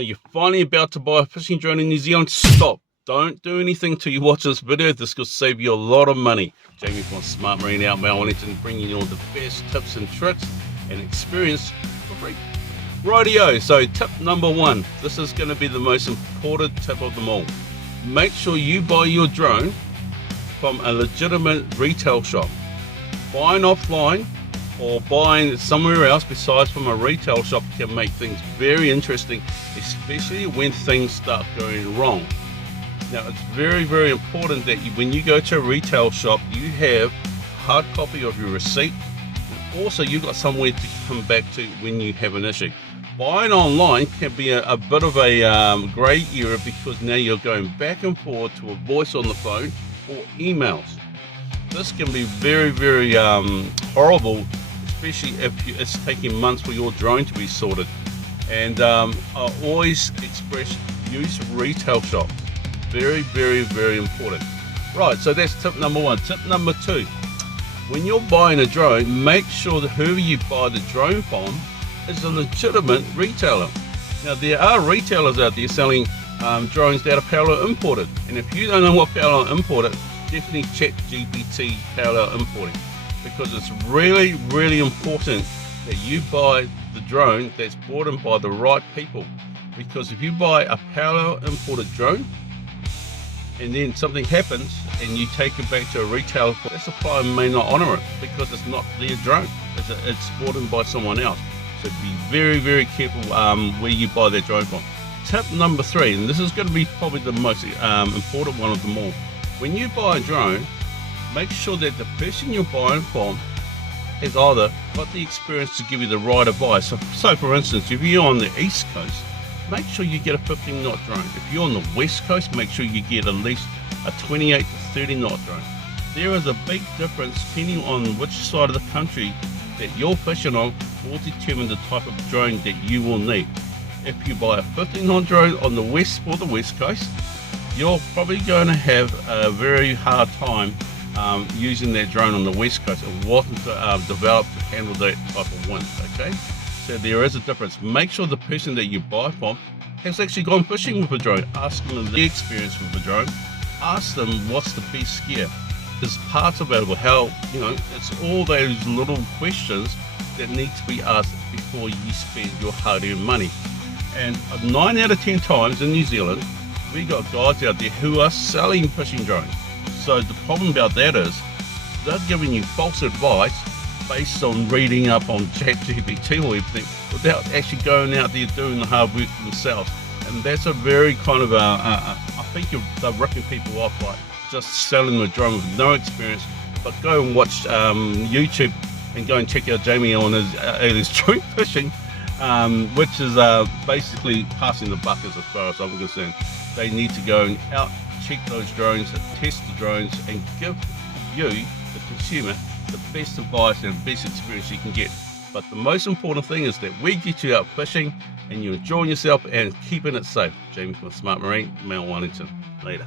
You're finally about to buy a fishing drone in New Zealand. Stop. Don't do anything till you watch this video. This could save you a lot of money. Jamie from Smart Marine out Mount Wellington, bringing you all the best tips and tricks and experience for free. Rightio, so tip number one. This is going to be the most important tip of them all. Make sure you buy your drone from a legitimate retail shop. Buying offline or buying somewhere else besides from a retail shop can make things very interesting, especially when things start going wrong. Now, it's very, very important that when you go to a retail shop, you have a hard copy of your receipt, and also you've got somewhere to come back to when you have an issue. Buying online can be a bit of a grey area, because now you're going back and forth to a voice on the phone or emails. This can be very, very horrible, especially if it's taking months for your drone to be sorted. And I always express, use retail shops. Very, very, very important. Right, so that's tip number one. Tip number two, when you're buying a drone, make sure that whoever you buy the drone from is a legitimate retailer. Now, there are retailers out there selling drones that are parallel imported, and if you don't know what parallel imported, definitely check GPT parallel importing, because it's really, really important that you buy the drone that's bought in by the right people. Because if you buy a parallel imported drone and then something happens and you take it back to a retailer, that supplier may not honor it because it's not their drone, it's bought in by someone else. So be very, very careful where you buy that drone from. Tip number three, and this is going to be probably the most important one of them all. When you buy a drone, make sure that the person you're buying from has either got the experience to give you the right advice. So for instance, if you're on the East Coast, make sure you get a 15 knot drone. If you're on the West Coast, make sure you get at least a 28 to 30 knot drone. There is a big difference depending on which side of the country that you're fishing on will determine the type of drone that you will need. If you buy a 15 knot drone on the West or the West Coast, you're probably going to have a very hard time using that drone on the West Coast. It wasn't developed to handle that type of wind, okay? So there is a difference. Make sure the person that you buy from has actually gone fishing with a drone. Ask them their experience with a drone. Ask them what's the best gear. There's parts available, how, it's all those little questions that need to be asked before you spend your hard-earned money. And 9 out of 10 times in New Zealand, we got guys out there who are selling fishing drones. So the problem about that is they're giving you false advice based on reading up on ChatGPT or everything without actually going out there doing the hard work themselves. And that's a very kind of I think they're ripping people off, like just selling the drone with no experience. But go and watch YouTube and go and check out Jamie on his drone fishing, which is basically passing the buck as far as I'm concerned. They need to go and out check those drones, test the drones, and give you, the consumer, the best advice and best experience you can get. But the most important thing is that we get you out fishing and you're enjoying yourself and keeping it safe. Jamie from Smart Marine, Mount Wellington. Later.